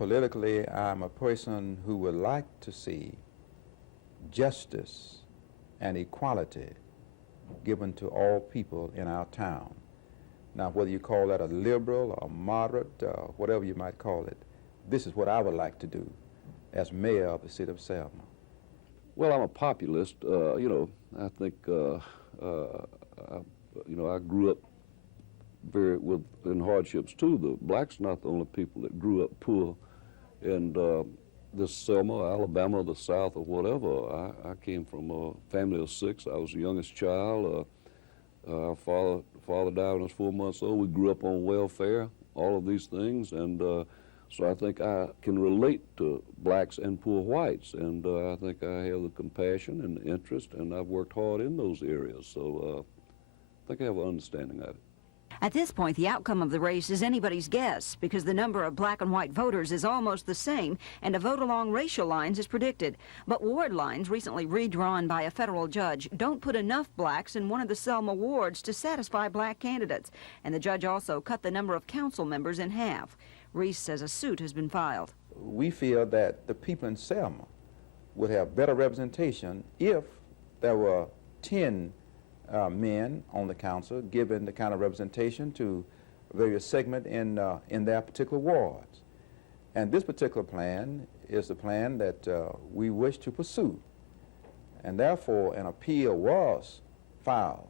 politically, I'm a person who would like to see justice and equality given to all people in our town. Now, whether you call that a liberal or moderate, whatever you might call it, this is what I would like to do as mayor of the city of Selma. Well, I'm a populist. I think, I grew up in hardships too. The blacks are not the only people that grew up poor. And this Selma, Alabama, the South, or whatever, I came from a family of 6. I was the youngest child. Our father died when I was 4 months old. We grew up on welfare, all of these things. And so I think I can relate to blacks and poor whites. And I think I have the compassion and the interest, and I've worked hard in those areas. So I think I have an understanding of it. At this point, the outcome of the race is anybody's guess because the number of black and white voters is almost the same and a vote along racial lines is predicted. But ward lines recently redrawn by a federal judge don't put enough blacks in one of the Selma wards to satisfy black candidates. And the judge also cut the number of council members in half. Reese says a suit has been filed. We feel that the people in Selma would have better representation if there were 10 men on the council, given the kind of representation to various segments in their particular wards. And this particular plan is the plan that we wish to pursue. And therefore, an appeal was filed.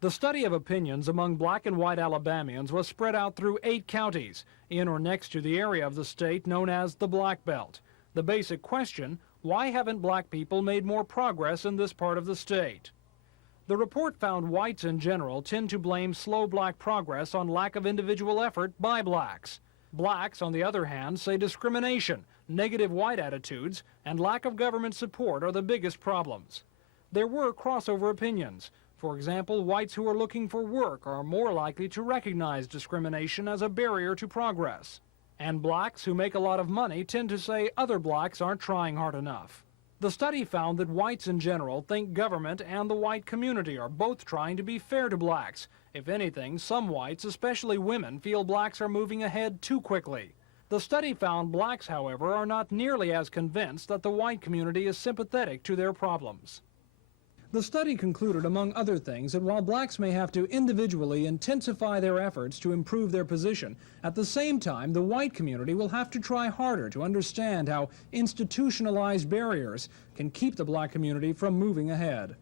The study of opinions among black and white Alabamians was spread out through 8 counties, in or next to the area of the state known as the Black Belt. The basic question, why haven't black people made more progress in this part of the state? The report found whites in general tend to blame slow black progress on lack of individual effort by blacks. Blacks, on the other hand, say discrimination, negative white attitudes, and lack of government support are the biggest problems. There were crossover opinions. For example, whites who are looking for work are more likely to recognize discrimination as a barrier to progress. And blacks who make a lot of money tend to say other blacks aren't trying hard enough. The study found that whites in general think government and the white community are both trying to be fair to blacks. If anything, some whites, especially women, feel blacks are moving ahead too quickly. The study found blacks, however, are not nearly as convinced that the white community is sympathetic to their problems. The study concluded, among other things, that while blacks may have to individually intensify their efforts to improve their position, at the same time, the white community will have to try harder to understand how institutionalized barriers can keep the black community from moving ahead.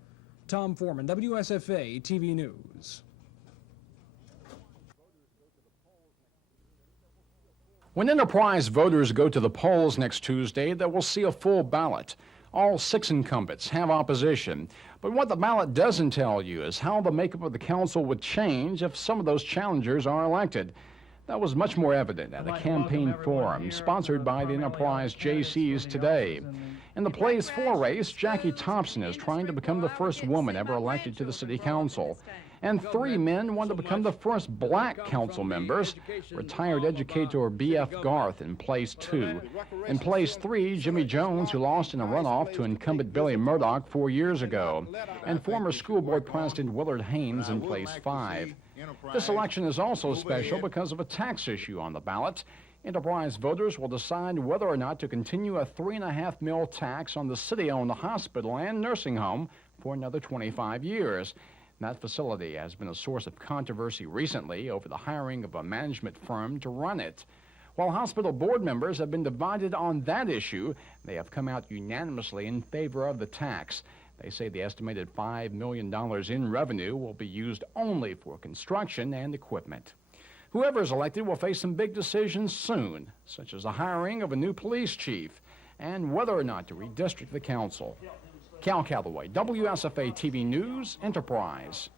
Tom Foreman, WSFA TV News. When Enterprise voters go to the polls next Tuesday, they will see a full ballot. All 6 incumbents have opposition, but what the ballot doesn't tell you is how the makeup of the council would change if some of those challengers are elected. That was much more evident at a campaign forum sponsored by the Enterprise JCs today. In the Plays 4 race, Jackie Thompson is trying to become the first woman ever elected to the city council. And 3 men want to become the first black council members. Retired educator B.F. Garth in place 2. In place 3, Jimmy Jones, who lost in a runoff to incumbent Billy Murdoch 4 years ago. And former school board president Willard Haynes in place 5. This election is also special because of a tax issue on the ballot. Enterprise voters will decide whether or not to continue a $3.5 million tax on the city-owned hospital and nursing home for another 25 years. That facility has been a source of controversy recently over the hiring of a management firm to run it. While hospital board members have been divided on that issue, they have come out unanimously in favor of the tax. They say the estimated $5 million in revenue will be used only for construction and equipment. Whoever is elected will face some big decisions soon, such as the hiring of a new police chief and whether or not to redistrict the council. Cal Calloway, WSFA TV News, Enterprise.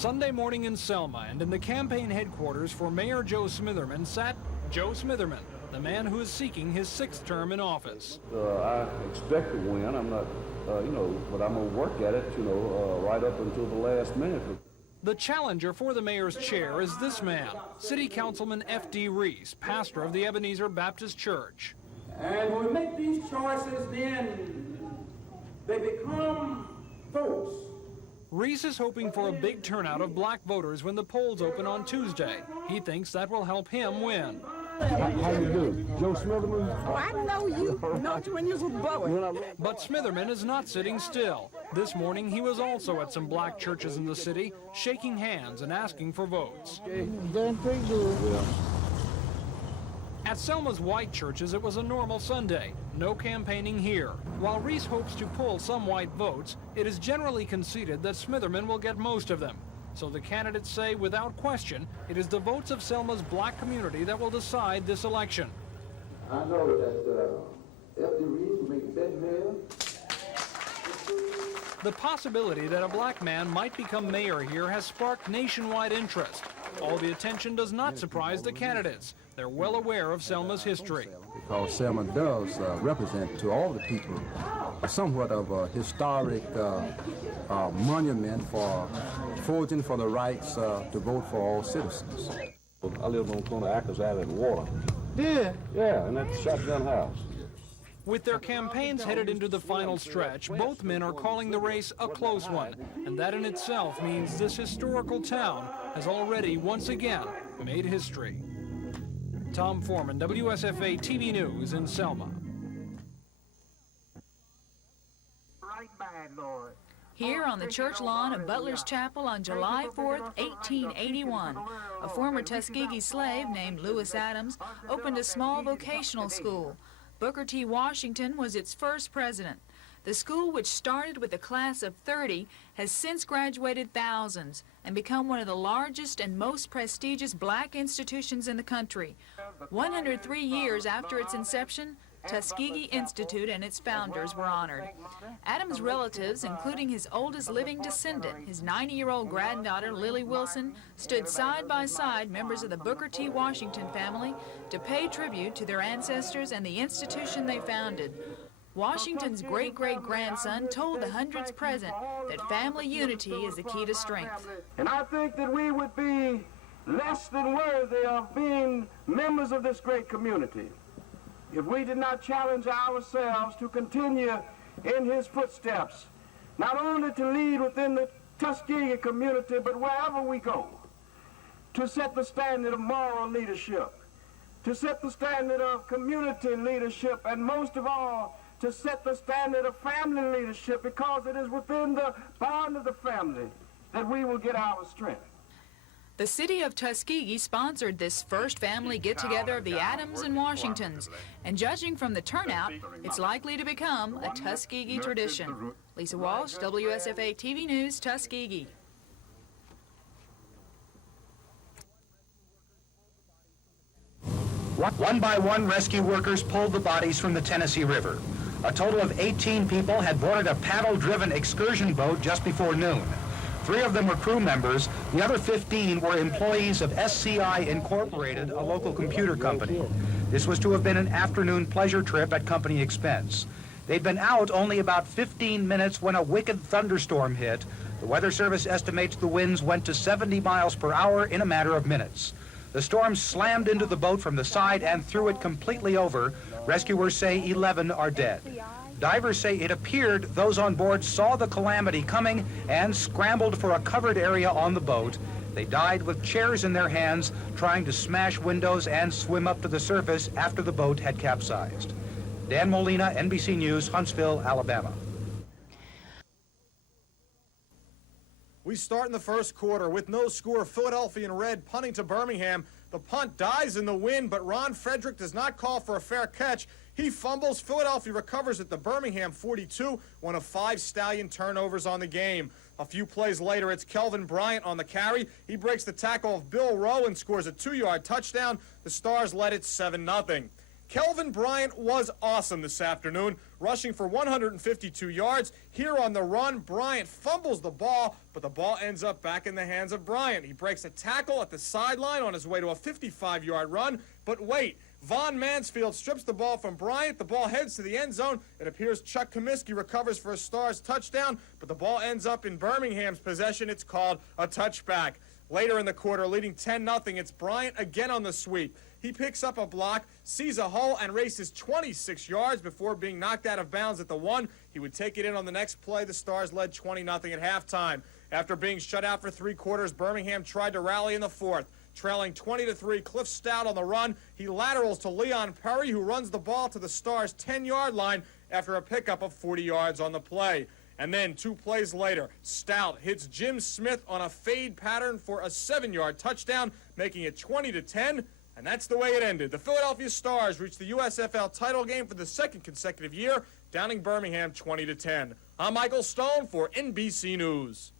Sunday morning in Selma, and in the campaign headquarters for Mayor Joe Smitherman sat Joe Smitherman, the man who is seeking his 6th term in office. I expect to win. I'm not, but I'm going to work at it, right up until the last minute. The challenger for the mayor's chair is this man, City Councilman F.D. Reese, pastor of the Ebenezer Baptist Church. And when we make these choices, then they become votes. Reese is hoping for a big turnout of black voters when the polls open on Tuesday. He thinks that will help him win. How you do? Joe Smitherman? Oh, I know you. Know you when you was a boy. But Smitherman is not sitting still. This morning, he was also at some black churches in the city, shaking hands and asking for votes. Doing pretty good. At Selma's white churches, it was a normal Sunday. No campaigning here. While Reese hopes to pull some white votes, it is generally conceded that Smitherman will get most of them. So the candidates say, without question, it is the votes of Selma's black community that will decide this election. I know that F.D. Reese will make the best mayor. The possibility that a black man might become mayor here has sparked nationwide interest. All the attention does not surprise the candidates. They're well aware of Selma's history. Because Selma does represent to all the people somewhat of a historic monument for forging for the rights to vote for all citizens. I live on corner of Ackers Alley and Water. Yeah. Yeah, and that's Shotgun House. With their campaigns headed into the final stretch, both men are calling the race a close one. And that in itself means this historical town has already once again made history. Tom Foreman, WSFA TV News in Selma. Here on the church lawn of Butler's Chapel on July 4th, 1881, a former Tuskegee slave named Lewis Adams opened a small vocational school. Booker T. Washington was its first president. The school, which started with a class of 30, has since graduated thousands and become one of the largest and most prestigious black institutions in the country. 103 years after its inception, Tuskegee Institute and its founders were honored. Adams' relatives, including his oldest living descendant, his 90-year-old granddaughter Lily Wilson, stood side by side, members of the Booker T. Washington family, to pay tribute to their ancestors and the institution they founded. Washington's great-great-grandson told the hundreds present that family unity is the key to strength. And I think that we would be less than worthy of being members of this great community if we did not challenge ourselves to continue in his footsteps, not only to lead within the Tuskegee community, but wherever we go, to set the standard of moral leadership, to set the standard of community leadership, and most of all, to set the standard of family leadership, because it is within the bond of the family that we will get our strength. The city of Tuskegee sponsored this first family get-together of the Adams and Washingtons, and judging from the turnout, it's likely to become a Tuskegee tradition. Lisa Walsh, WSFA TV News, Tuskegee. One by one, rescue workers pulled the bodies from the Tennessee River. A total of 18 people had boarded a paddle-driven excursion boat just before noon. 3 of them were crew members. The other 15 were employees of SCI Incorporated, a local computer company. This was to have been an afternoon pleasure trip at company expense. They'd been out only about 15 minutes when a wicked thunderstorm hit. The Weather Service estimates the winds went to 70 miles per hour in a matter of minutes. The storm slammed into the boat from the side and threw it completely over. Rescuers say 11 are dead. Divers say it appeared those on board saw the calamity coming and scrambled for a covered area on the boat. They died with chairs in their hands, trying to smash windows and swim up to the surface after the boat had capsized. Dan Molina, NBC News, Huntsville, Alabama. We start in the first quarter with no score. Philadelphia in red punting to Birmingham. The punt dies in the wind, but Ron Frederick does not call for a fair catch. He fumbles. Philadelphia recovers at the Birmingham 42, one of 5 Stallion turnovers on the game. A few plays later, it's Kelvin Bryant on the carry. He breaks the tackle of Bill Rowe and scores a 2-yard touchdown. The Stars led it 7-0. Kelvin Bryant was awesome this afternoon, rushing for 152 yards. Here on the run, Bryant fumbles the ball, but the ball ends up back in the hands of Bryant. He breaks a tackle at the sideline on his way to a 55-yard run, but wait. Vaughn Mansfield strips the ball from Bryant. The ball heads to the end zone. It appears Chuck Comiskey recovers for a Stars touchdown, but the ball ends up in Birmingham's possession. It's called a touchback. Later in the quarter, leading 10-0, it's Bryant again on the sweep. He picks up a block, sees a hole, and races 26 yards before being knocked out of bounds at the 1. He would take it in on the next play. The Stars led 20-0 at halftime. After being shut out for 3 quarters, Birmingham tried to rally in the 4th. Trailing 20-3, Cliff Stout on the run. He laterals to Leon Perry, who runs the ball to the Stars' 10-yard line after a pickup of 40 yards on the play. And then 2 plays later, Stout hits Jim Smith on a fade pattern for a 7-yard touchdown, making it 20-10. And that's the way it ended. The Philadelphia Stars reached the USFL title game for the 2nd consecutive year, downing Birmingham 20-10. I'm Michael Stone for NBC News.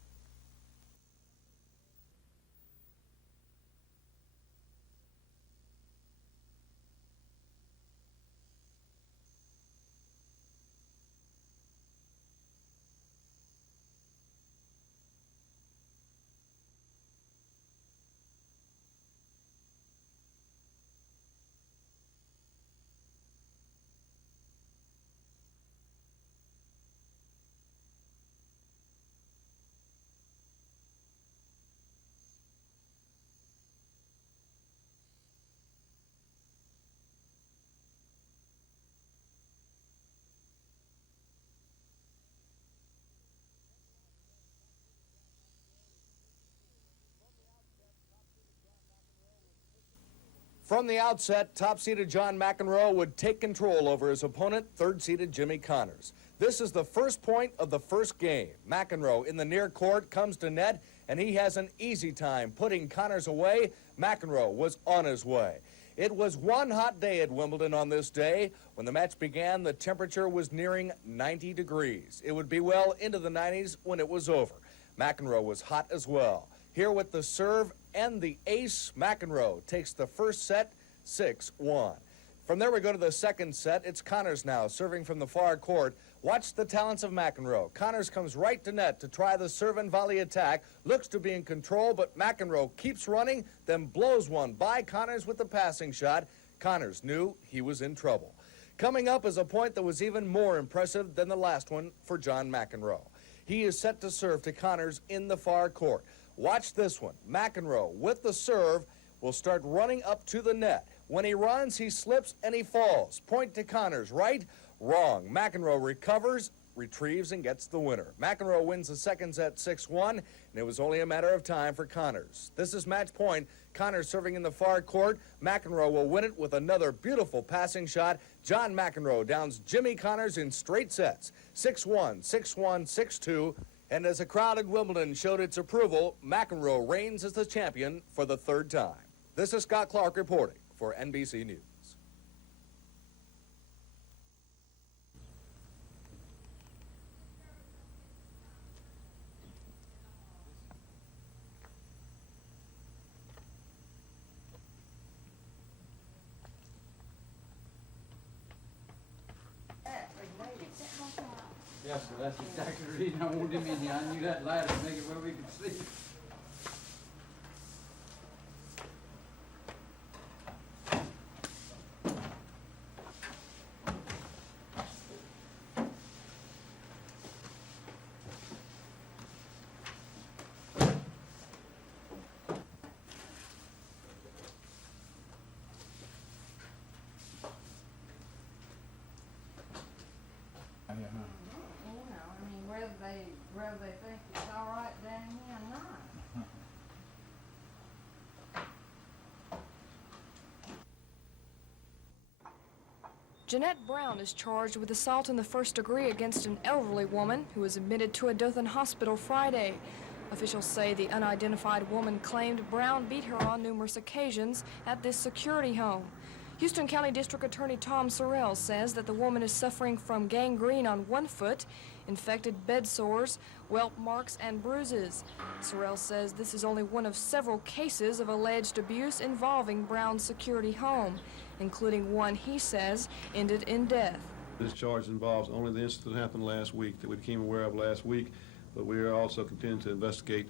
From the outset, top-seeded John McEnroe would take control over his opponent, third-seeded Jimmy Connors. This is the first point of the first game. McEnroe in the near court comes to net, and he has an easy time putting Connors away. McEnroe was on his way. It was one hot day at Wimbledon on this day. When the match began, the temperature was nearing 90 degrees. It would be well into the 90s when it was over. McEnroe was hot as well. Here with the serve and the ace, McEnroe takes the first set, 6-1. From there we go to the second set. It's Connors now, serving from the far court. Watch the talents of McEnroe. Connors comes right to net to try the serve and volley attack. Looks to be in control, but McEnroe keeps running, then blows one by Connors with the passing shot. Connors knew he was in trouble. Coming up is a point that was even more impressive than the last one for John McEnroe. He is set to serve to Connors in the far court. Watch this one. McEnroe, with the serve, will start running up to the net. When he runs, he slips and he falls. Point to Connors, right? Wrong. McEnroe recovers, retrieves, and gets the winner. McEnroe wins the second set 6-1, and it was only a matter of time for Connors. This is match point. Connors serving in the far court. McEnroe will win it with another beautiful passing shot. John McEnroe downs Jimmy Connors in straight sets. 6-1, 6-1, 6-2. And as a crowd at Wimbledon showed its approval, McEnroe reigns as the champion for the 3rd time. This is Scott Clark reporting for NBC News. Yes, sir, that's exactly the reason I wanted him in here. I knew that ladder would make it where we could see. Whether they think it's all right down here or not. Jeanette Brown is charged with assault in the first degree against an elderly woman who was admitted to a Dothan hospital Friday. Officials say the unidentified woman claimed Brown beat her on numerous occasions at this security home. Houston County District Attorney Tom Sorrell says that the woman is suffering from gangrene on one foot, infected bed sores, welt marks, and bruises. Sorrell says this is only one of several cases of alleged abuse involving Brown's security home. including one he says ended in death. This charge involves only the incident that happened last week, that we became aware of last week, but we are also continuing to investigate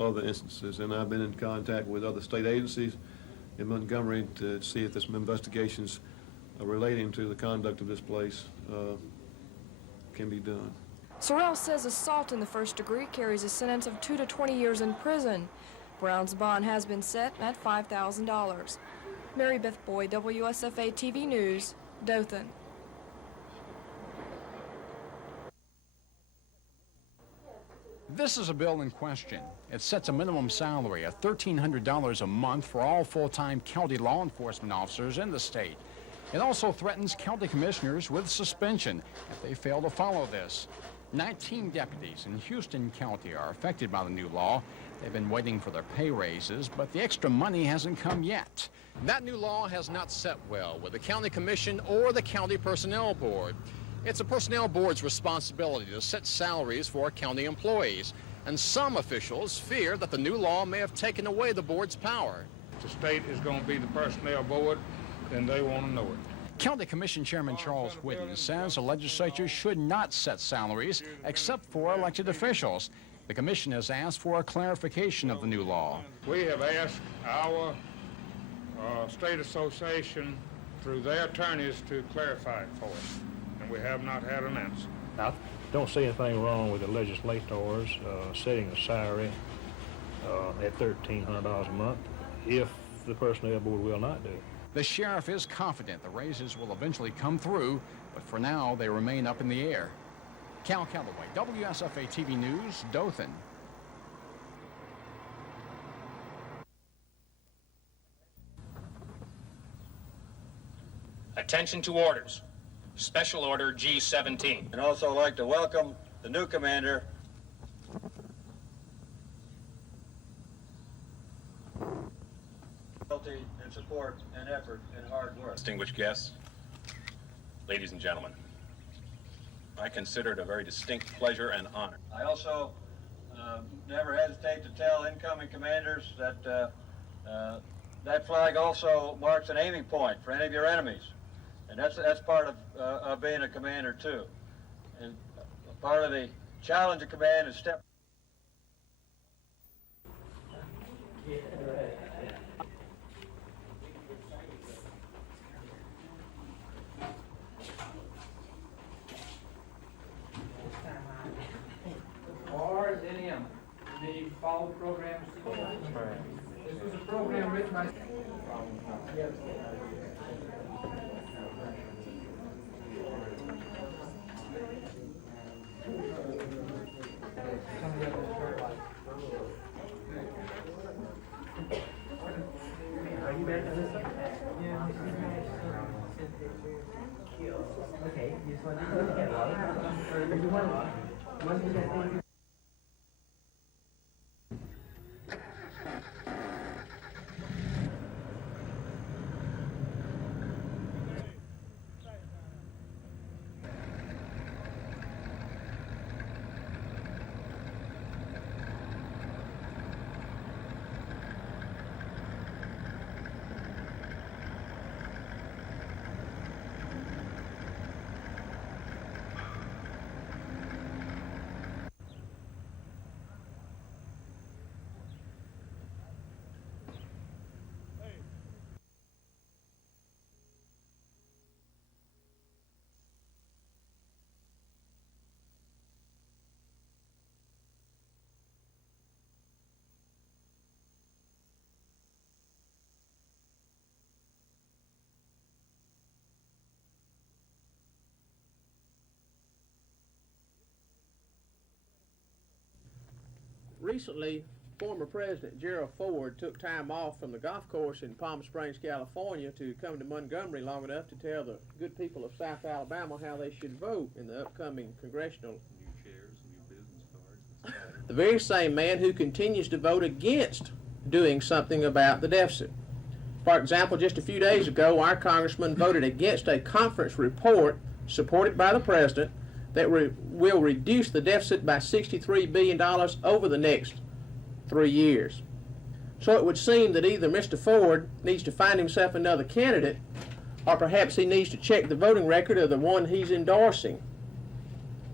other instances. And I've been in contact with other state agencies in Montgomery to see if there's some investigations relating to the conduct of this place can be done. Sorrell says assault in the first degree carries a sentence of 2 to 20 years in prison. Brown's bond has been set at $5,000. Mary Beth Boyd, WSFA TV News, Dothan. This is a bill in question. It sets a minimum salary of $1,300 a month for all full-time county law enforcement officers in the state. It also threatens county commissioners with suspension if they fail to follow this. 19 deputies in Houston County are affected by the new law. They've been waiting for their pay raises, but the extra money hasn't come yet. That new law has not set well with the county commission or the county personnel board. It's a personnel board's responsibility to set salaries for county employees, and some officials fear that the new law may have taken away the board's power. If the state is going to be the personnel board, then they want to know it. County Commission Chairman Charles Whitten says the legislature should not set salaries except for elected officials. The commission has asked for a clarification of the new law. We have asked our state association through their attorneys to clarify it for us, and we have not had an answer. I don't see anything wrong with the legislators setting a salary at $1,300 a month if the personnel board will not do it. The sheriff is confident the raises will eventually come through, but for now they remain up in the air. Cal Calloway, WSFA TV News, Dothan. Attention to orders. Special Order G17. I'd also like to welcome the new commander, and support and effort and hard work. Distinguished guests, ladies and gentlemen, I consider it a very distinct pleasure and honor. I also never hesitate to tell incoming commanders that that flag also marks an aiming point for any of your enemies. And that's part of being a commander too. And part of the challenge of command is step. Or is any of them? They follow the programs. This was a program written by. Are you ready for this one? Okay, you just want to look at it. You want to do that thing. Recently, former President Gerald Ford took time off from the golf course in Palm Springs, California to come to Montgomery long enough to tell the good people of South Alabama how they should vote in the upcoming congressional. New chairs, new business cards. The very same man who continues to vote against doing something about the deficit. For example, just a few days ago, our congressman voted against a conference report supported by the president that will reduce the deficit by $63 billion over the next 3 years. So it would seem that either Mr. Ford needs to find himself another candidate, Or perhaps he needs to check the voting record of the one he's endorsing.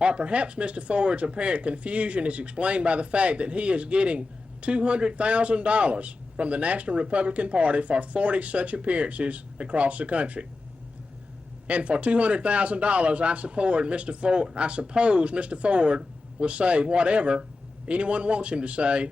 Or perhaps Mr. Ford's apparent confusion is explained by the fact that he is getting $200,000 from the National Republican Party for 40 such appearances across the country. And for $200,000, I suppose Mr. Ford will say whatever anyone wants him to say.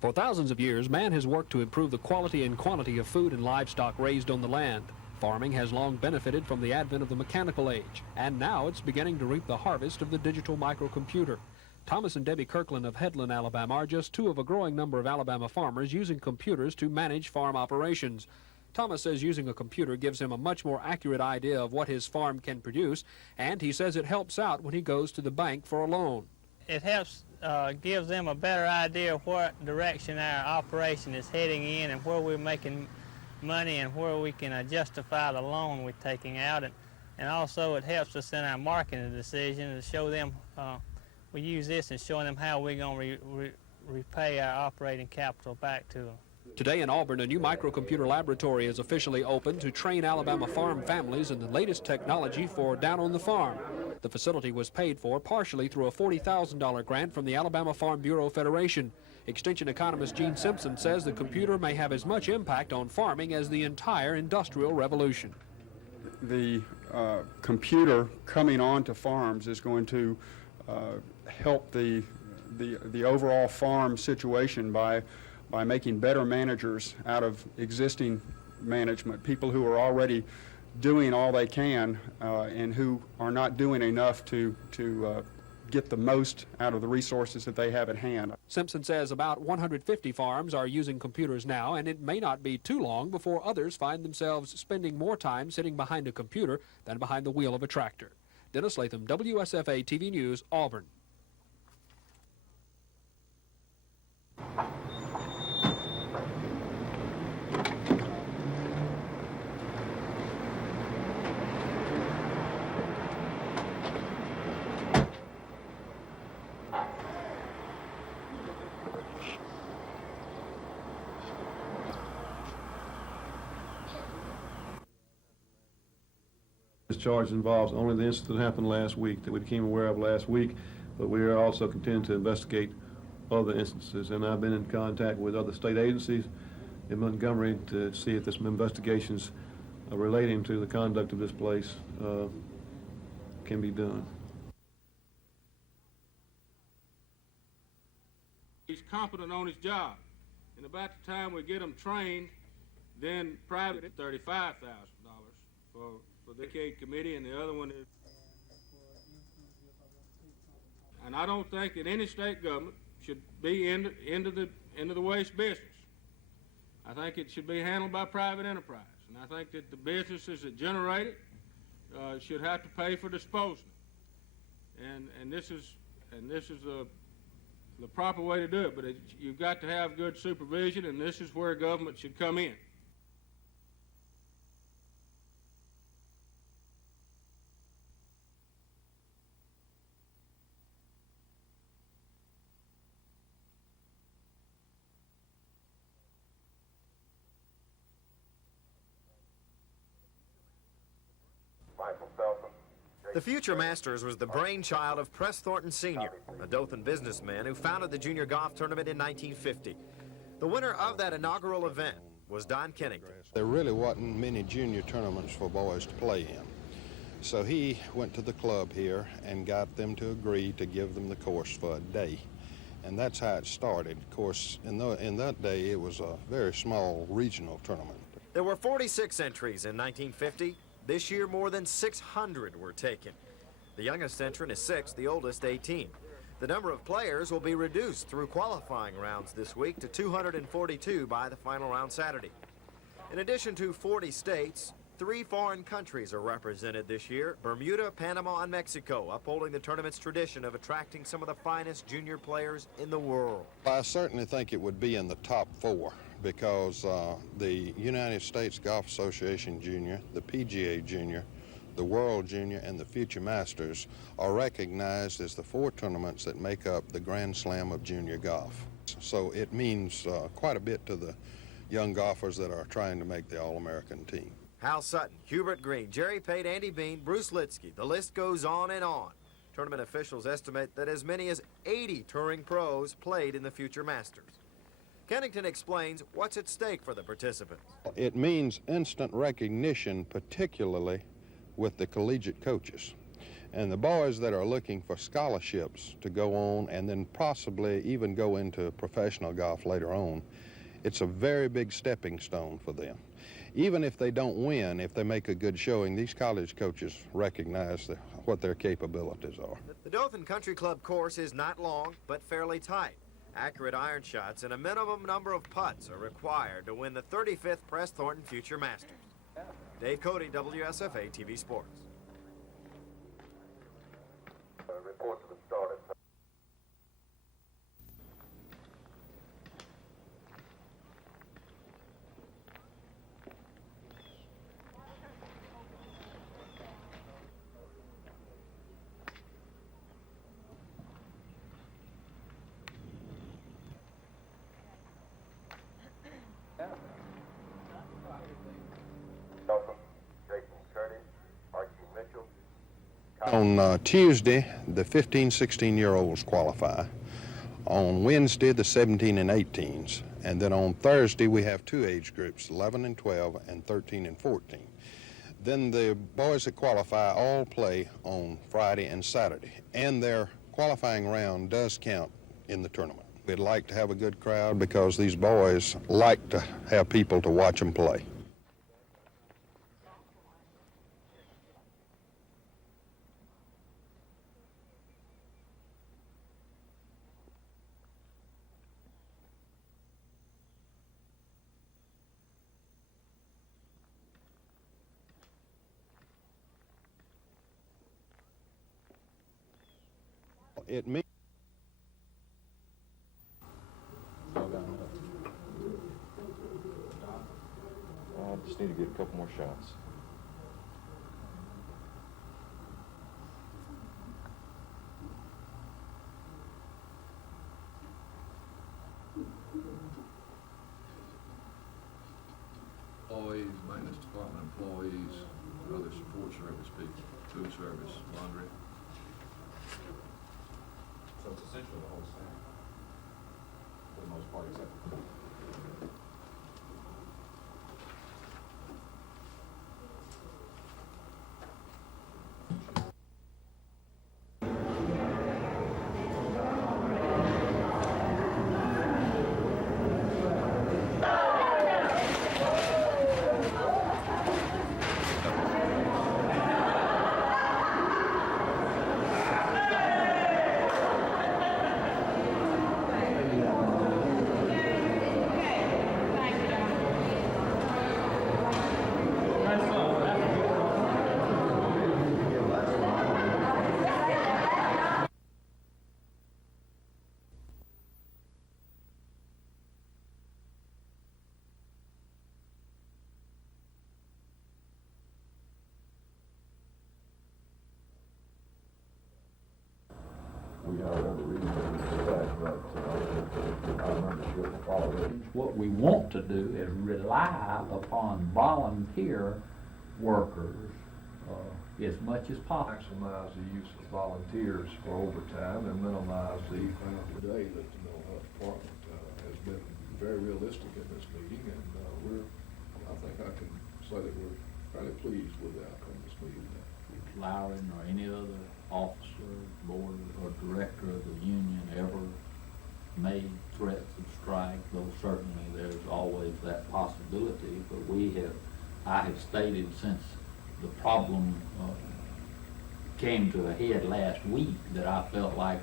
For thousands of years, man has worked to improve the quality and quantity of food and livestock raised on the land. Farming has long benefited from the advent of the mechanical age, and now it's beginning to reap the harvest of the digital microcomputer. Thomas and Debbie Kirkland of Headland, Alabama are just two of a growing number of Alabama farmers using computers to manage farm operations. Thomas says using a computer gives him a much more accurate idea of what his farm can produce, and he says it helps out when he goes to the bank for a loan. It helps, gives them a better idea of what direction our operation is heading in and where we're making money and where we can justify the loan we're taking out. And also it helps us in our marketing decision to show them, we use this in showing them how we're going to repay our operating capital back to them. Today in Auburn, a new microcomputer laboratory is officially open to train Alabama farm families in the latest technology for down on the farm. The facility was paid for partially through a $40,000 grant from the Alabama Farm Bureau Federation. Extension economist Gene Simpson says the computer may have as much impact on farming as the entire industrial revolution. The computer coming onto farms is going to help the overall farm situation by making better managers out of existing management, people who are already doing all they can and who are not doing enough to get the most out of the resources that they have at hand. Simpson says about 150 farms are using computers now, and it may not be too long before others find themselves spending more time sitting behind a computer than behind the wheel of a tractor. Dennis Latham, WSFA TV News, Auburn. This charge involves only the incident that happened last week, that we became aware of last week, but we are also continuing to investigate other instances. And I've been in contact with other state agencies in Montgomery to see if there's some investigations relating to the conduct of this place can be done. He's competent on his job, and about the time we get him trained, then private at $35,000 for the decade committee, and the other one is. And I don't think that any state government should be into the waste business. I think it should be handled by private enterprise, and I think that the businesses that generate it should have to pay for disposal. And this is the proper way to do it, but you've got to have good supervision, and this is where government should come in. The Future Masters was the brainchild of Press Thornton Sr., a Dothan businessman who founded the junior golf tournament in 1950. The winner of that inaugural event was Don Kennington. There really wasn't many junior tournaments for boys to play in. So he went to the club here and got them to agree to give them the course for a day. And that's how it started. Of course, in that day, it was a very small regional tournament. There were 46 entries in 1950. This year, more than 600 were taken. The youngest entrant is 6, the oldest 18. The number of players will be reduced through qualifying rounds this week to 242 by the final round Saturday. In addition to 40 states, 3 foreign countries are represented this year: Bermuda, Panama, and Mexico, upholding the tournament's tradition of attracting some of the finest junior players in the world. I certainly think it would be in the top 4 because the United States Golf Association Junior, the PGA Junior, the World Junior, and the Future Masters are recognized as the 4 tournaments that make up the Grand Slam of junior golf. So it means quite a bit to the young golfers that are trying to make the All-American team. Hal Sutton, Hubert Green, Jerry Pate, Andy Bean, Bruce Litsky. The list goes on and on. Tournament officials estimate that as many as 80 touring pros played in the Future Masters. Kennington explains what's at stake for the participants. It means instant recognition, particularly with the collegiate coaches. And the boys that are looking for scholarships to go on and then possibly even go into professional golf later on, it's a very big stepping stone for them. Even if they don't win, if they make a good showing, these college coaches recognize what their capabilities are. The Dothan Country Club course is not long, but fairly tight. Accurate iron shots and a minimum number of putts are required to win the 35th Press Thornton Future Masters. Dave Cody, WSFA TV Sports. Report to the start. On Tuesday, the 15, 16-year-olds qualify. On Wednesday, the 17 and 18s. And then on Thursday, we have 2 age groups, 11 and 12 and 13 and 14. Then the boys that qualify all play on Friday and Saturday. And their qualifying round does count in the tournament. We'd like to have a good crowd because these boys like to have people to watch them play. It means I just need to get a couple more shots. Employees, maintenance department employees, other support service people, food service, laundry. So it's essentially the whole staff, for the most part, except for What we want to do is rely upon volunteer workers as much as possible. Maximize the use of volunteers for overtime and minimize the crowd today. That the mental health department has been very realistic in this meeting, and I think I can say that we're fairly pleased with the outcome of this meeting. If Loudon or any other officer, board, or director of the union ever made threats of strike, though certainly there's always that possibility, but I have stated since the problem came to a head last week that I felt like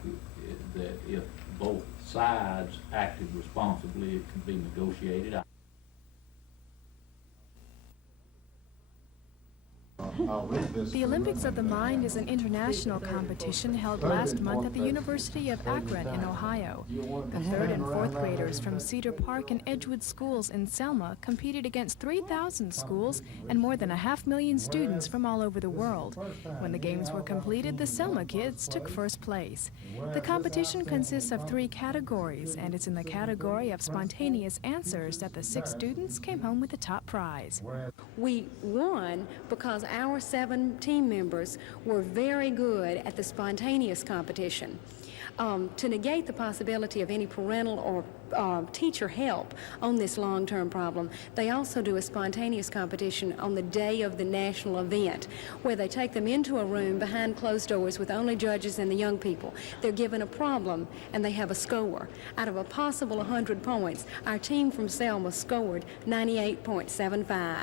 that if both sides acted responsibly, it could be negotiated. The Olympics of the Mind is an international competition held last month at the University of Akron in Ohio. The 3rd and 4th graders from Cedar Park and Edgewood schools in Selma competed against 3,000 schools and more than 500,000 students from all over the world. When the games were completed, the Selma kids took first place. The competition consists of 3 categories, and it's in the category of spontaneous answers that the 6 students came home with the top prize. We won because our 7 team members were very good at the spontaneous competition. To negate the possibility of any parental or teacher help on this long-term problem, they also do a spontaneous competition on the day of the national event, where they take them into a room behind closed doors with only judges and the young people. They're given a problem and they have a score. Out of a possible 100 points, our team from Selma scored 98.75.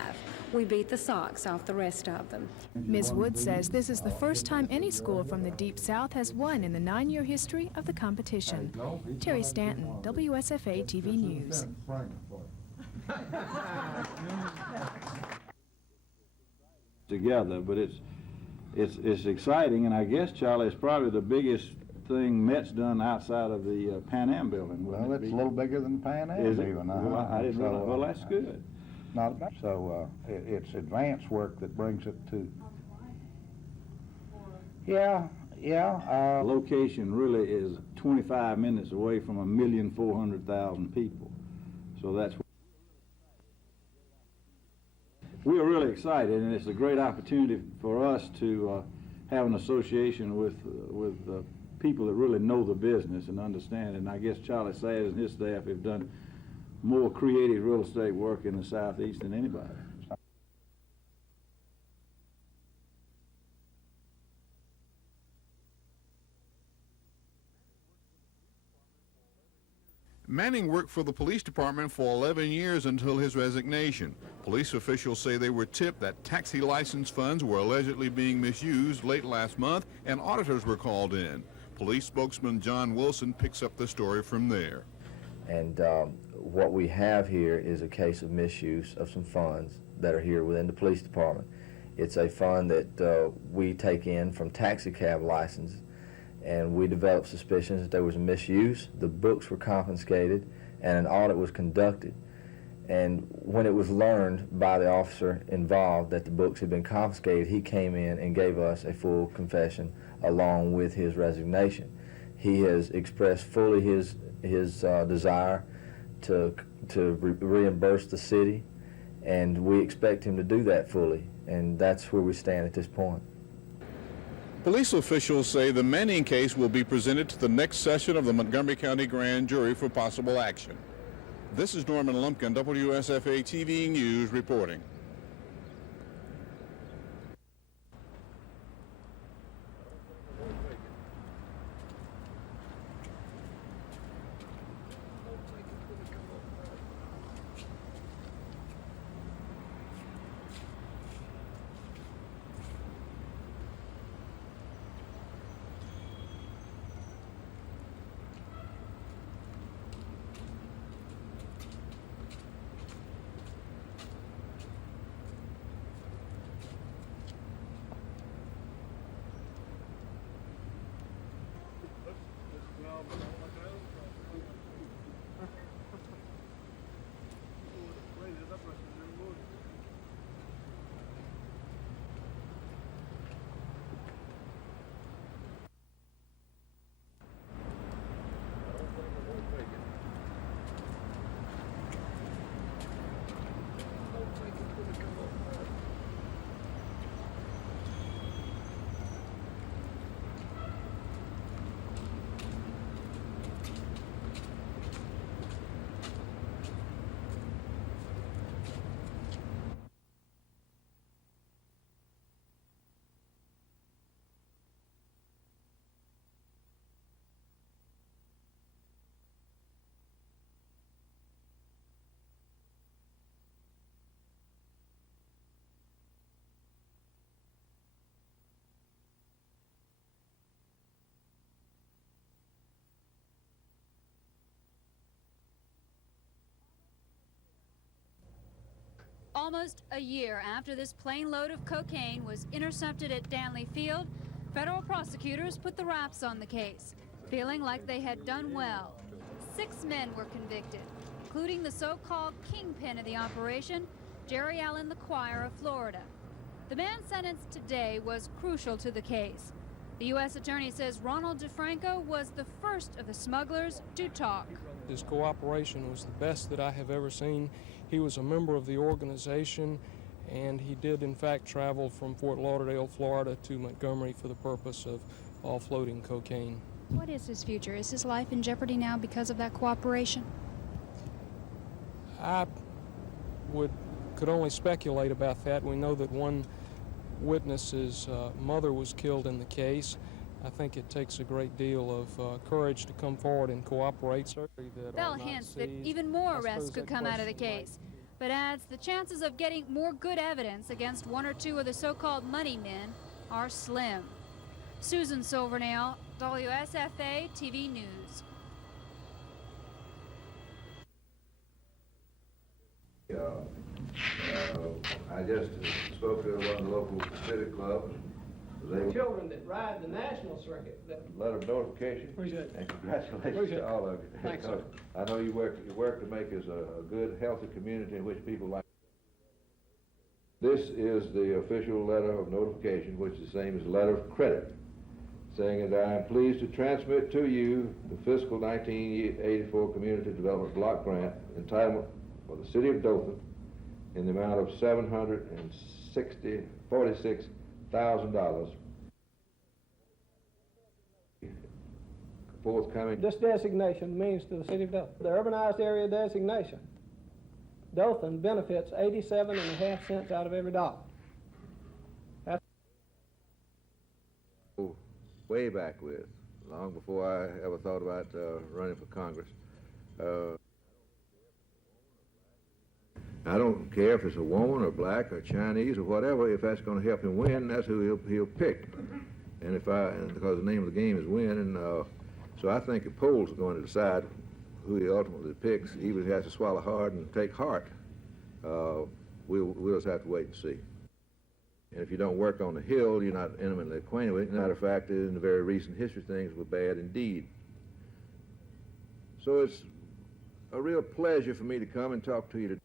We beat the socks off the rest of them. Ms. Wood says this is the first time any school from the Deep South has won in the 9-year history of the competition. Terry Stanton, WSFA TV News. Together, but it's exciting, and I guess, Charlie, it's probably the biggest thing Met's done outside of the Pan Am building. Well, it's a little bigger than Pan Am Is it? even. Well, I didn't realize. Well, that's good. Not so. It's advanced work that brings it to. Yeah. Location really is 25 minutes away from 1,400,000 people, so that's. We're really excited, and it's a great opportunity for us to have an association with people that really know the business and understand it. And I guess Charlie Sayers and his staff have done more creative real estate work in the Southeast than anybody. Manning worked for the police department for 11 years until his resignation. Police officials say they were tipped that taxi license funds were allegedly being misused late last month, and auditors were called in. Police spokesman John Wilson picks up the story from there. And what we have here is a case of misuse of some funds that are here within the police department. It's a fund that we take in from taxi cab licenses, and we developed suspicions that there was a misuse. The books were confiscated, and an audit was conducted. And when it was learned by the officer involved that the books had been confiscated, he came in and gave us a full confession along with his resignation. He has expressed fully his desire to reimburse the city, and we expect him to do that fully, and that's where we stand at this point. Police officials say the Manning case will be presented to the next session of the Montgomery County Grand Jury for possible action. This is Norman Lumpkin, WSFA TV News reporting. Almost a year after this plane load of cocaine was intercepted at Danley Field, federal prosecutors put the wraps on the case, feeling like they had done well. 6 men were convicted, including the so-called kingpin of the operation, Jerry Allen LaQuire of Florida. The man sentenced today was crucial to the case. The U.S. Attorney says Ronald DeFranco was the first of the smugglers to talk. His cooperation was the best that I have ever seen. He was a member of the organization, and he did in fact travel from Fort Lauderdale, Florida to Montgomery for the purpose of offloading cocaine. What is his future? Is his life in jeopardy now because of that cooperation? I could only speculate about that. We know that one witness's mother was killed in the case. I think it takes a great deal of courage to come forward and cooperate. Bell hints that even more arrests could come out of the case, but adds the chances of getting more good evidence against 1 or 2 of the so-called money men are slim. Susan Silvernail, WSFA TV News. I just spoke to one of the local civic clubs. Children that ride the national circuit. Letter of notification. Appreciate it. And congratulations Appreciate to it. all of you. Thanks, sir. I know you work to make us a good, healthy community in which people like. This is the official letter of notification, which is the same as a letter of credit, saying that I am pleased to transmit to you the fiscal 1984 Community Development Block Grant entitlement for the city of Dothan in the amount of $746,000 forthcoming. This designation means to the city of Dothan, the urbanized area designation, Dothan benefits 87.5 cents out of every dollar. That's Way back with, long before I ever thought about running for Congress. I don't care if it's a woman or black or Chinese or whatever. If that's going to help him win, that's who he'll pick. And because the name of the game is win, and so I think the polls are going to decide who he ultimately picks, even if he has to swallow hard and take heart. We'll just have to wait and see. And if you don't work on the Hill, you're not intimately acquainted with it. Matter of fact, in the very recent history, things were bad indeed. So it's a real pleasure for me to come and talk to you today.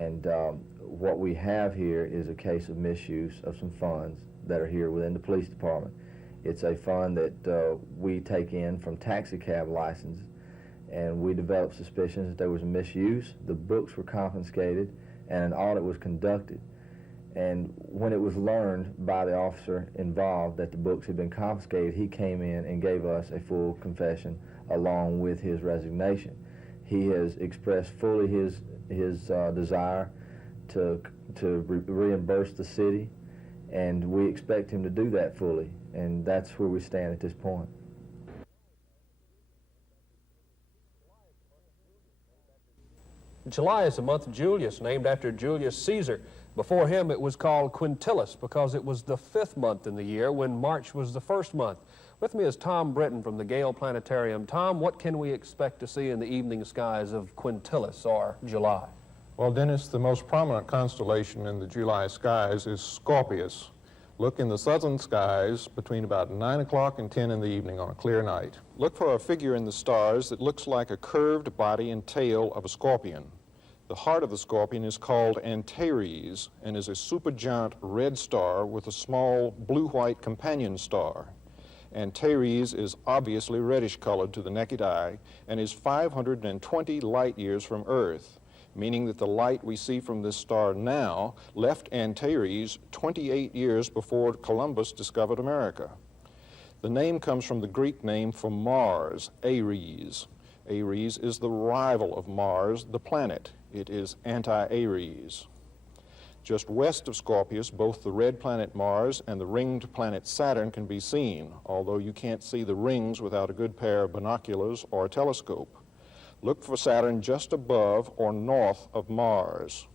And what we have here is a case of misuse of some funds that are here within the police department. It's a fund that we take in from taxi cab licenses, and we developed suspicions that there was a misuse. The books were confiscated, and an audit was conducted. And when it was learned by the officer involved that the books had been confiscated, he came in and gave us a full confession along with his resignation. He has expressed fully his desire to reimburse the city, and we expect him to do that fully, and that's where we stand at this point. July is the month of Julius, named after Julius Caesar. Before him, it was called Quintilis because it was the 5th month in the year when March was the 1st month. With me is Tom Britton from the Gale Planetarium. Tom, what can we expect to see in the evening skies of Quintilis, or July? Well, Dennis, the most prominent constellation in the July skies is Scorpius. Look in the southern skies between about 9 o'clock and 10 in the evening on a clear night. Look for a figure in the stars that looks like a curved body and tail of a scorpion. The heart of the scorpion is called Antares and is a supergiant red star with a small blue-white companion star. Antares is obviously reddish-colored to the naked eye and is 520 light-years from Earth, meaning that the light we see from this star now left Antares 28 years before Columbus discovered America. The name comes from the Greek name for Mars, Ares. Ares is the rival of Mars, the planet. It is anti-Ares. Just west of Scorpius, both the red planet Mars and the ringed planet Saturn can be seen, although you can't see the rings without a good pair of binoculars or a telescope. Look for Saturn just above or north of Mars.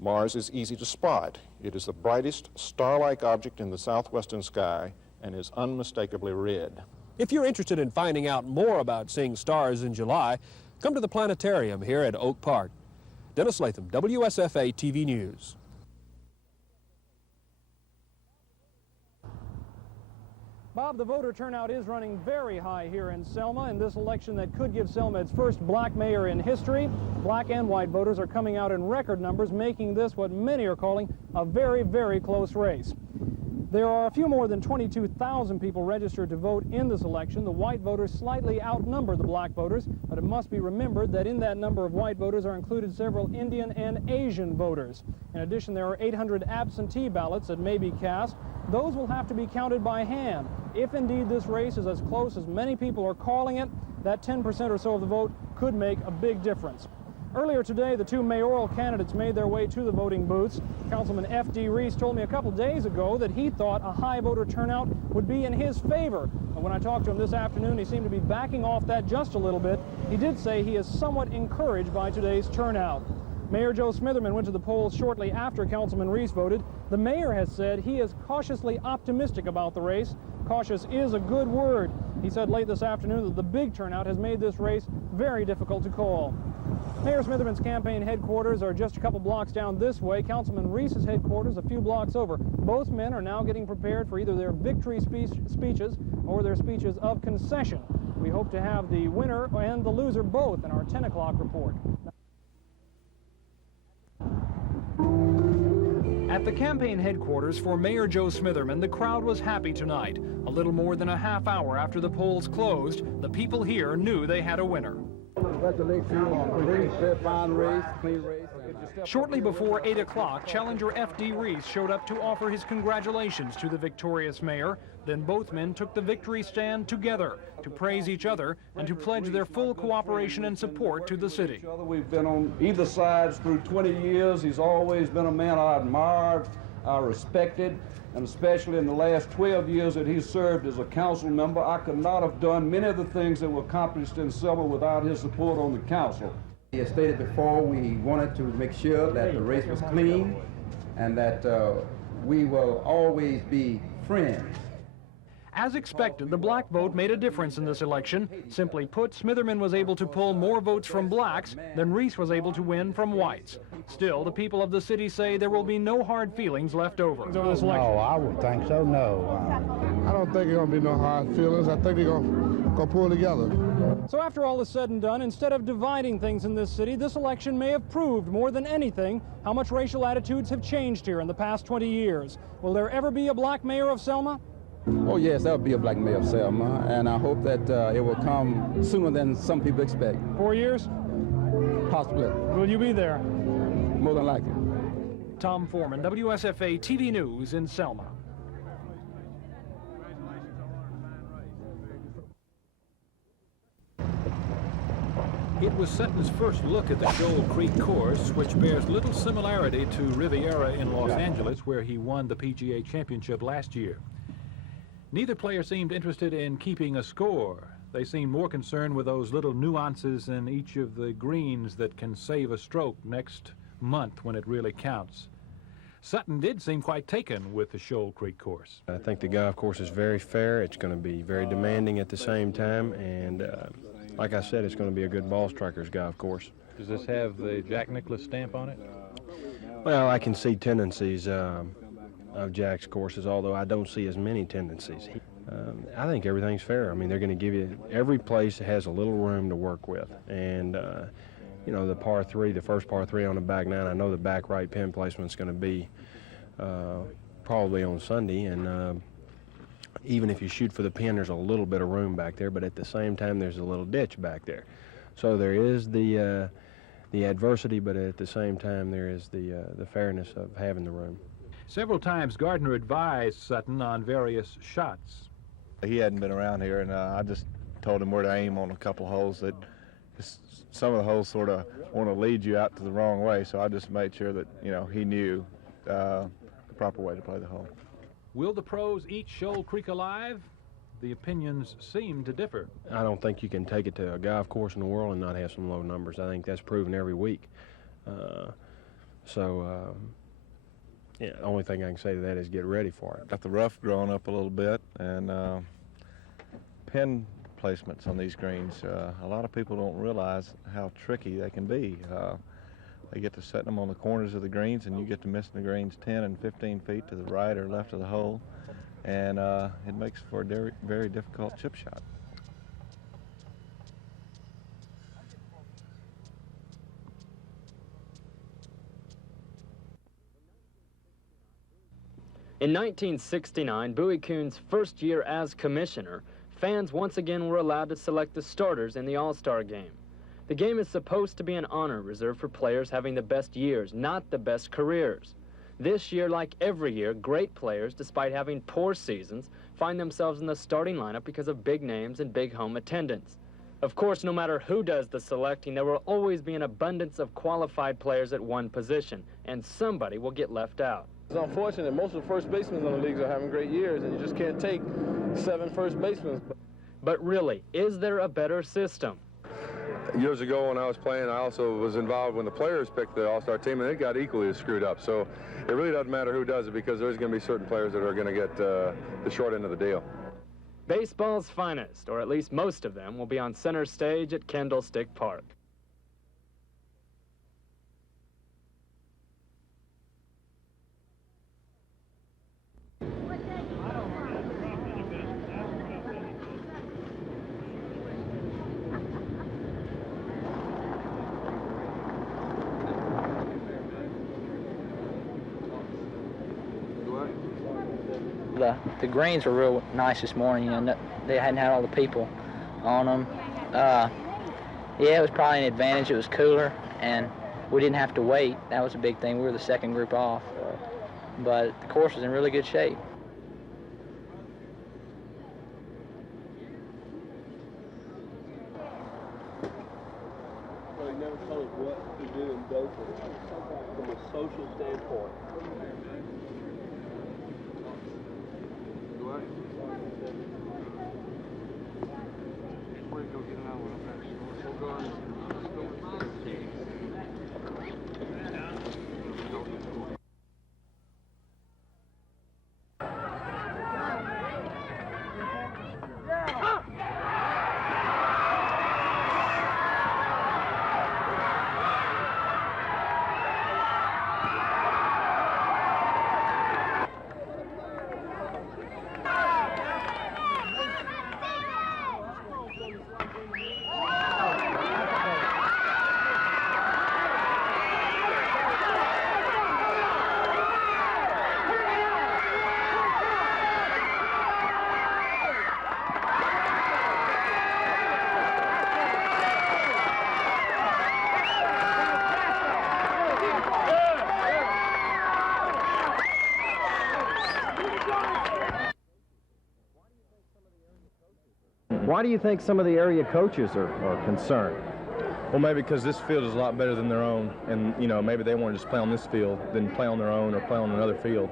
Mars is easy to spot. It is the brightest star-like object in the southwestern sky and is unmistakably red. If you're interested in finding out more about seeing stars in July, come to the planetarium here at Oak Park. Dennis Latham, WSFA TV News. Bob, the voter turnout is running very high here in Selma in this election that could give Selma its first black mayor in history. Black and white voters are coming out in record numbers, making this what many are calling a very, very close race. There are a few more than 22,000 people registered to vote in this election. The white voters slightly outnumber the black voters, but it must be remembered that in that number of white voters are included several Indian and Asian voters. In addition, there are 800 absentee ballots that may be cast. Those will have to be counted by hand. If indeed this race is as close as many people are calling it, that 10% or so of the vote could make a big difference. Earlier today, the two mayoral candidates made their way to the voting booths. Councilman F.D. Reese told me a couple days ago that he thought a high voter turnout would be in his favor. But when I talked to him this afternoon, he seemed to be backing off that just a little bit. He did say he is somewhat encouraged by today's turnout. Mayor Joe Smitherman went to the polls shortly after Councilman Reese voted. The mayor has said he is cautiously optimistic about the race. Cautious is a good word. He said late this afternoon that the big turnout has made this race very difficult to call. Mayor Smitherman's campaign headquarters are just a couple blocks down this way. Councilman Reese's headquarters a few blocks over. Both men are now getting prepared for either their victory speeches or their speeches of concession. We hope to have the winner and the loser both in our 10 o'clock report. At the campaign headquarters for Mayor Joe Smitherman, the crowd was happy tonight. A little more than a half hour after the polls closed, the people here knew they had a winner. Shortly before 8 o'clock, challenger F.D. Reese showed up to offer his congratulations to the victorious mayor. Then both men took the victory stand together to praise each other and to pledge their full cooperation and support to the city. We've been on either sides through 20 years. He's always been a man I admired, I respected, and especially in the last 12 years that he's served as a council member, I could not have done many of the things that were accomplished in Selma without his support on the council. He has stated before we wanted to make sure that the race was clean and that we will always be friends. As expected, the black vote made a difference in this election. Simply put, Smitherman was able to pull more votes from blacks than Reese was able to win from whites. Still, the people of the city say there will be no hard feelings left over. No, I wouldn't think so, no. I don't think there's going to be no hard feelings. I think they're going to pull together. So after all is said and done, instead of dividing things in this city, this election may have proved more than anything how much racial attitudes have changed here in the past 20 years. Will there ever be a black mayor of Selma? Oh yes, there will be a black mayor of Selma, and I hope that it will come sooner than some people expect. 4 years? Possibly. Will you be there? More than likely. Tom Foreman, WSFA TV News in Selma. It was Sutton's first look at the Shoal Creek course, which bears little similarity to Riviera in Los Angeles, where he won the PGA Championship last year. Neither player seemed interested in keeping a score. They seemed more concerned with those little nuances in each of the greens that can save a stroke next month when it really counts. Sutton did seem quite taken with the Shoal Creek course. I think the golf course is very fair. It's going to be very demanding at the same time, and like I said, it's going to be a good ball striker's golf course. Does this have the Jack Nicklaus stamp on it? Well, I can see tendencies of Jack's courses, although I don't see as many tendencies. I think everything's fair. I mean, they're going to give you, every place has a little room to work with. And, you know, the par three, the first par three on the back nine, I know the back right pin placement's going to be probably on Sunday. And Even if you shoot for the pin, there's a little bit of room back there, but at the same time, there's a little ditch back there. So there is the adversity, but at the same time, there is the fairness of having the room. Several times, Gardner advised Sutton on various shots. He hadn't been around here, and I just told him where to aim on a couple of holes. That some of the holes sort of want to lead you out to the wrong way, so I just made sure that, you know, he knew the proper way to play the hole. Will the pros eat Shoal Creek alive? The opinions seem to differ. I don't think you can take it to a golf course in the world and not have some low numbers. I think that's proven every week. Yeah, the only thing I can say to that is get ready for it. Got the rough growing up a little bit, and pin placements on these greens. A lot of people don't realize how tricky they can be. They get to set them on the corners of the greens, and you get to missing the greens 10 and 15 feet to the right or left of the hole, and it makes for a very, very difficult chip shot. In 1969, Bowie Kuhn's first year as commissioner, fans once again were allowed to select the starters in the All-Star game. The game is supposed to be an honor reserved for players having the best years, not the best careers. This year, like every year, great players, despite having poor seasons, find themselves in the starting lineup because of big names and big home attendance. Of course, no matter who does the selecting, there will always be an abundance of qualified players at one position, and somebody will get left out. It's unfortunate. Most of the first basemen in the leagues are having great years, and you just can't take 7 first basemen. But really, is there a better system? Years ago when I was playing, I also was involved when the players picked the All-Star team, and it got equally as screwed up. So it really doesn't matter who does it, because there's going to be certain players that are going to get the short end of the deal. Baseball's finest, or at least most of them, will be on center stage at Candlestick Park. The greens were real nice this morning. You know, they hadn't had all the people on them. Yeah, it was probably an advantage. It was cooler, and we didn't have to wait. That was a big thing. We were the second group off, but the course was in really good shape. They never told us what to do in Dothan from a social standpoint. Why do you think some of the area coaches are concerned? Well, maybe because this field is a lot better than their own, and, you know, maybe they want to just play on this field than play on their own or play on another field.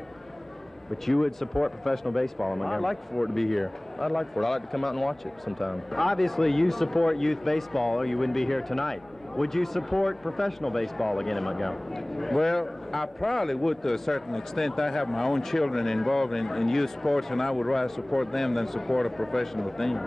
But you would support professional baseball in Montgomery? I'd like for it to be here. I'd like for it. I'd like to come out and watch it sometime. Obviously, you support youth baseball, or you wouldn't be here tonight. Would you support professional baseball again in Montgomery? Well, I probably would to a certain extent. I have my own children involved in youth sports, and I would rather support them than support a professional team.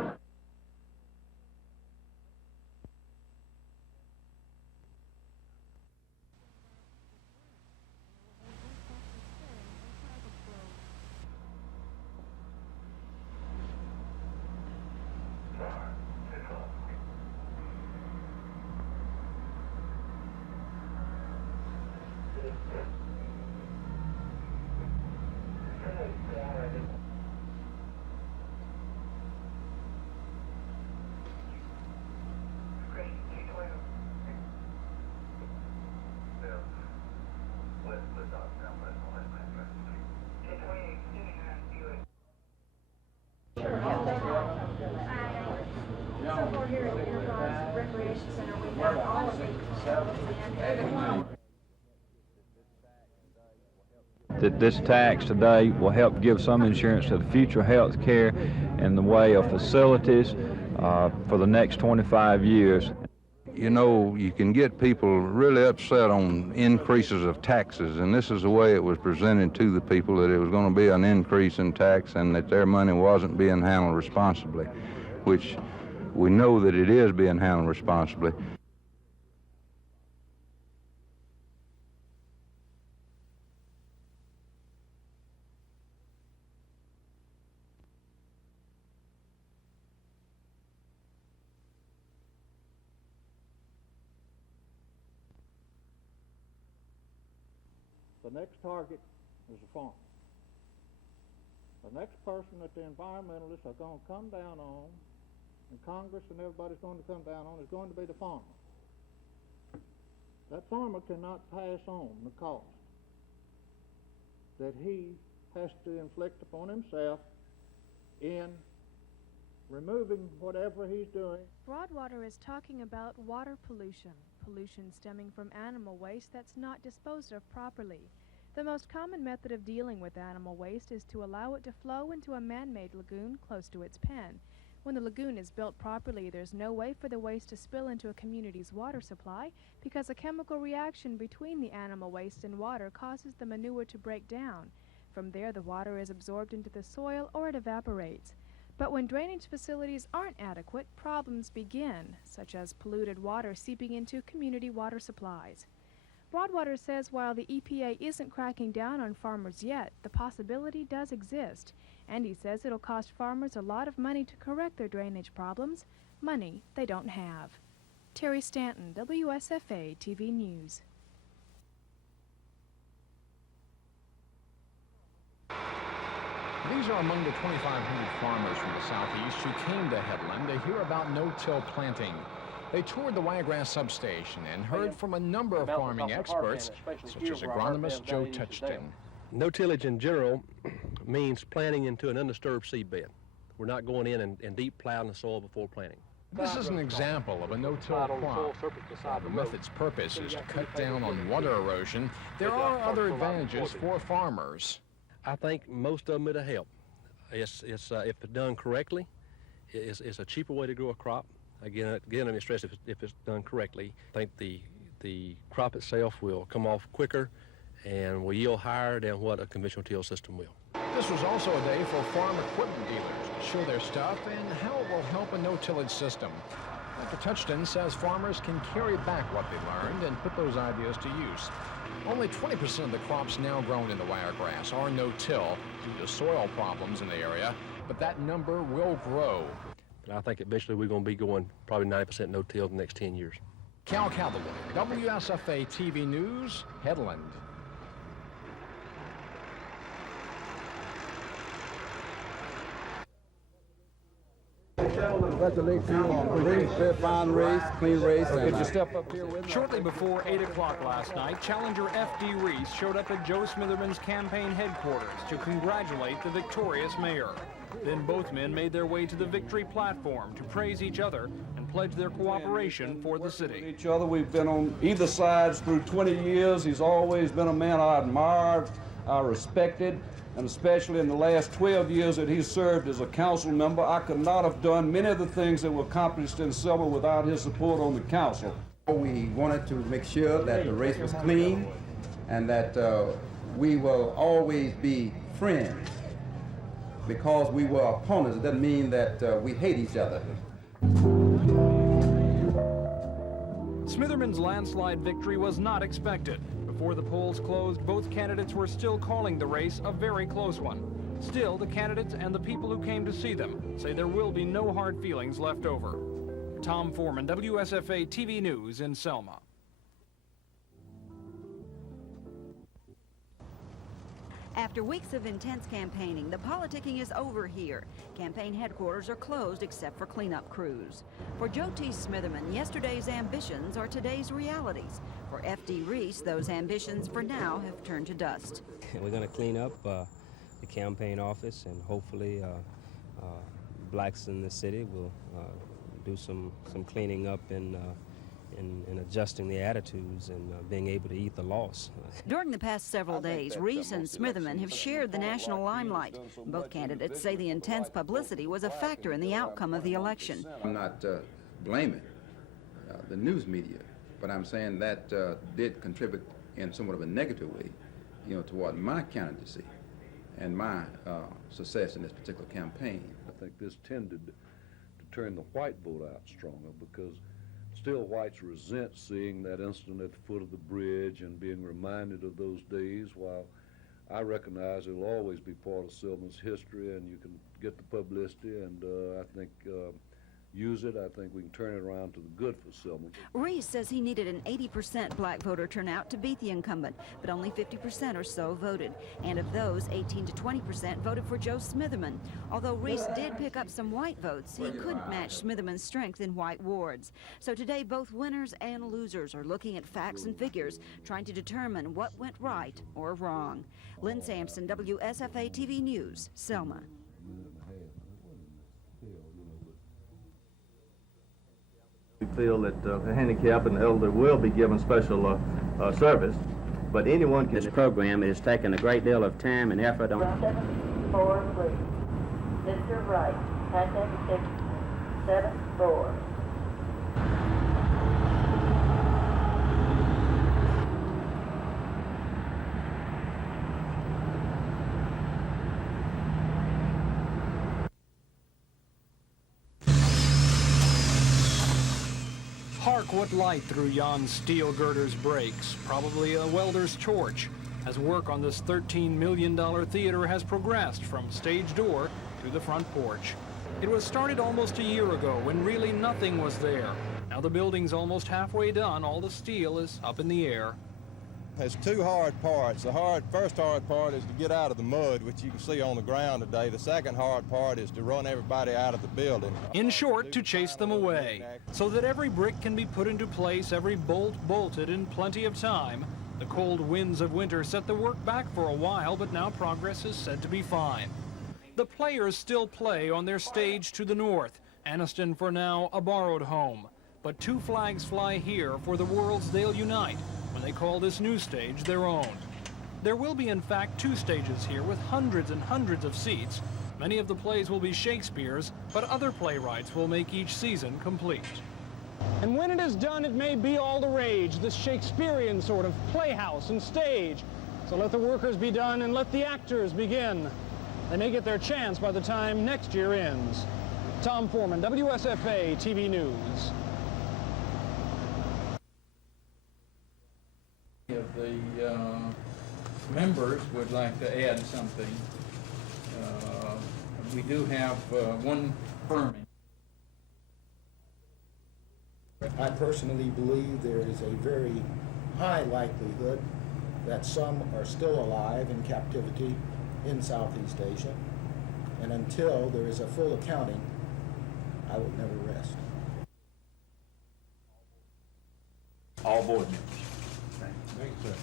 and our recreation center, we have all of the facilities and That this tax today will help give some insurance to the future health care in the way of facilities for the next 25 years. You know, you can get people really upset on increases of taxes, and this is the way it was presented to the people, that it was going to be an increase in tax and that their money wasn't being handled responsibly, which we know that it is being handled responsibly. The next target is the farmer. The next person that the environmentalists are going to come down on, and Congress and everybody's going to come down on, is going to be the farmer. That farmer cannot pass on the cost that he has to inflict upon himself in removing whatever he's doing. Broadwater is talking about water pollution, pollution stemming from animal waste that's not disposed of properly. The most common method of dealing with animal waste is to allow it to flow into a man-made lagoon close to its pen. When the lagoon is built properly, there's no way for the waste to spill into a community's water supply because a chemical reaction between the animal waste and water causes the manure to break down. From there, the water is absorbed into the soil or it evaporates. But when drainage facilities aren't adequate, problems begin, such as polluted water seeping into community water supplies. Broadwater says while the EPA isn't cracking down on farmers yet, the possibility does exist. And he says it'll cost farmers a lot of money to correct their drainage problems, money they don't have. Terry Stanton, WSFA TV News. These are among the 2,500 farmers from the southeast who came to Headland to hear about no-till planting. They toured the Wiregrass substation and heard from a number of farming experts, such as agronomist Joe Touchton. No tillage in general means planting into an undisturbed seedbed. We're not going in and deep plowing the soil before planting. This is an example of a no-till crop. The method's purpose is to cut down on water erosion. There are other advantages for farmers. I think most of them it'll help. If it's done correctly, it's a cheaper way to grow a crop. Again, let me stress, if it's done correctly, I think the crop itself will come off quicker and will yield higher than what a conventional till system will. This was also a day for farm equipment dealers to show their stuff and how it will help a no-tillage system. Dr. Touchton says farmers can carry back what they learned and put those ideas to use. Only 20% of the crops now grown in the Wiregrass are no-till due to soil problems in the area, but that number will grow. But I think eventually we're going to be going probably 90% no-till in the next 10 years. Cal Calloway, WSFA TV News, Headland. Fine race, clean race. Could you step up here with me? Shortly before 8 o'clock last night, challenger F.D. Reese showed up at Joe Smitherman's campaign headquarters to congratulate the victorious mayor. Then both men made their way to the victory platform to praise each other and pledge their cooperation for the city. Each other, we've been on either sides through 20 years. He's always been a man I admired, I respected, and especially in the last 12 years that he's served as a council member, I could not have done many of the things that were accomplished in Selma without his support on the council. We wanted to make sure that the race was clean and that we will always be friends. Because we were opponents, it doesn't mean that we hate each other. Smitherman's landslide victory was not expected. Before the polls closed, both candidates were still calling the race a very close one. Still, the candidates and the people who came to see them say there will be no hard feelings left over. Tom Foreman, WSFA TV News in Selma. After weeks of intense campaigning, the politicking is over here. Campaign headquarters are closed except for cleanup crews. For Joe T. Smitherman, yesterday's ambitions are today's realities. For F.D. Reese, those ambitions for now have turned to dust. We're going to clean up the campaign office, and hopefully blacks in the city will do some cleaning up and adjusting the attitudes and being able to eat the loss. During the past several days, Reese and Smitherman have shared the national limelight. Both candidates say the intense publicity was a factor in the outcome of the election. I'm not blaming the news media, but I'm saying that did contribute in somewhat of a negative way, toward my candidacy and my success in this particular campaign. I think this tended to turn the white vote out stronger because still whites resent seeing that incident at the foot of the bridge and being reminded of those days, while I recognize it'll always be part of Selma's history and you can get the publicity, and I think use it. I think we can turn it around to the good for Selma. Reese says he needed an 80% black voter turnout to beat the incumbent, but only 50% or so voted. And of those, 18 to 20% voted for Joe Smitherman. Although Reese did pick up some white votes, he couldn't match Smitherman's strength in white wards. So today, both winners and losers are looking at facts and figures, trying to determine what went right or wrong. Lynn Sampson, WSFA TV News, Selma. We feel that the handicapped and the elderly will be given special service, but anyone can. This program is taking a great deal of time and effort on. 743. Mr. Wright, contact 674. Hark what light through yon steel girders breaks, probably a welder's torch, as work on this $13 million theater has progressed from stage door to the front porch. It was started almost a year ago when really nothing was there. Now the building's almost halfway done, all the steel is up in the air. There's two hard parts. The first hard part is to get out of the mud, which you can see on the ground today. The second hard part is to run everybody out of the building. In short, to chase them away, so that every brick can be put into place, every bolt bolted in plenty of time. The cold winds of winter set the work back for a while, but now progress is said to be fine. The players still play on their stage to the north, Anniston for now a borrowed home. But two flags fly here for the worlds they'll unite when they call this new stage their own. There will be in fact two stages here with hundreds and hundreds of seats. Many of the plays will be Shakespeare's, but other playwrights will make each season complete. And when it is done, it may be all the rage, this Shakespearean sort of playhouse and stage. So let the workers be done and let the actors begin. They may get their chance by the time next year ends. Tom Foreman, WSFA TV News. If the members would like to add something, we do have one firm. I personally believe there is a very high likelihood that some are still alive in captivity in Southeast Asia, and until there is a full accounting, I will never rest. All board members. Thank you, sir.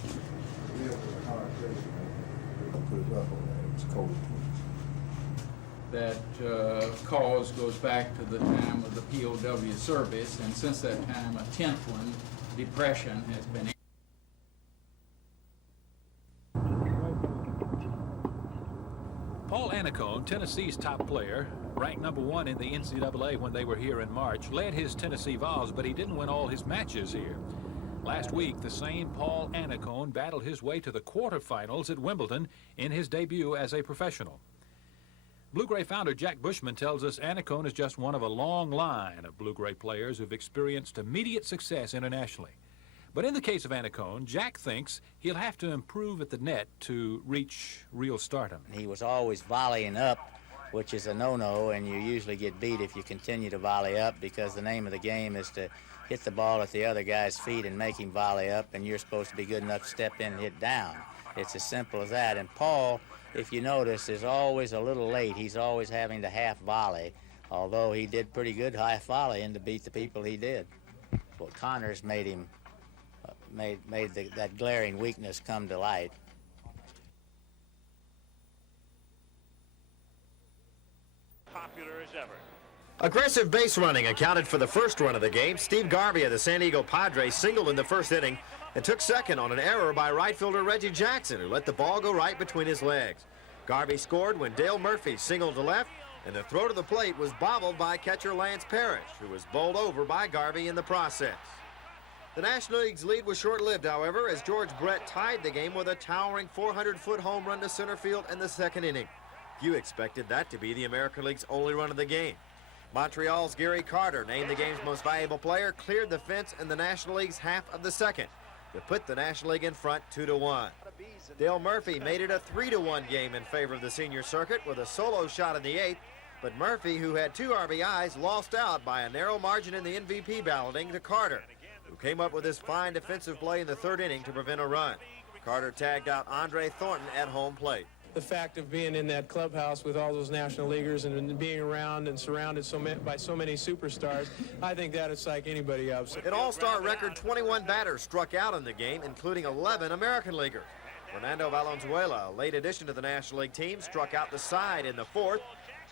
Put it up on that. It's cold. That cause goes back to the time of the POW service, and since that time, a 10th one, depression, has been. Paul Anacone, Tennessee's top player, ranked #1 in the NCAA when they were here in March, led his Tennessee Vols, but he didn't win all his matches here. Last week, the same Paul Anacone battled his way to the quarterfinals at Wimbledon in his debut as a professional. Blue Gray founder Jack Bushman tells us Anacone is just one of a long line of Blue Gray players who've experienced immediate success internationally. But in the case of Anacone, Jack thinks he'll have to improve at the net to reach real stardom. He was always volleying up, which is a no-no, and you usually get beat if you continue to volley up, because the name of the game is to hit the ball at the other guy's feet and make him volley up, and you're supposed to be good enough to step in and hit down. It's as simple as that. And Paul, if you notice, is always a little late. He's always having to half volley, although he did pretty good half volleying to beat the people he did. Well, Connors made him that glaring weakness come to light. Popular as ever. Aggressive base running accounted for the first run of the game. Steve Garvey of the San Diego Padres singled in the first inning and took second on an error by right fielder Reggie Jackson, who let the ball go right between his legs. Garvey scored when Dale Murphy singled to left, and the throw to the plate was bobbled by catcher Lance Parrish, who was bowled over by Garvey in the process. The National League's lead was short-lived, however, as George Brett tied the game with a towering 400-foot home run to center field in the second inning. Few expected that to be the American League's only run of the game. Montreal's Gary Carter, named the game's most valuable player, cleared the fence in the National League's half of the second to put the National League in front 2-1. Dale Murphy made it a 3-1 game in favor of the senior circuit with a solo shot in the eighth, but Murphy, who had 2 RBIs, lost out by a narrow margin in the MVP balloting to Carter, who came up with his fine defensive play in the third inning to prevent a run. Carter tagged out Andre Thornton at home plate. The fact of being in that clubhouse with all those National Leaguers and being around and surrounded by so many superstars, I think that it's like anybody else. An all-star record 21 batters struck out in the game, including 11 American Leaguers. Fernando Valenzuela, a late addition to the National League team, struck out the side in the fourth.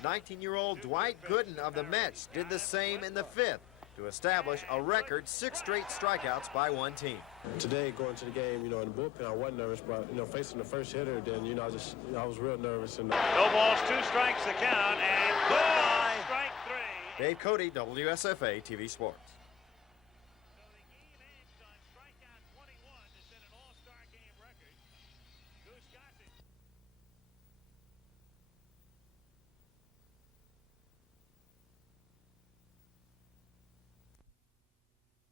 19-year-old Dwight Gooden of the Mets did the same in the fifth to establish a record 6 straight strikeouts by one team. Today, going to the game, in the bullpen, I wasn't nervous, but, facing the first hitter, then, I was real nervous. And, No balls, 2 strikes the count, and goodbye. Strike 3. Dave Cody, WSFA TV Sports.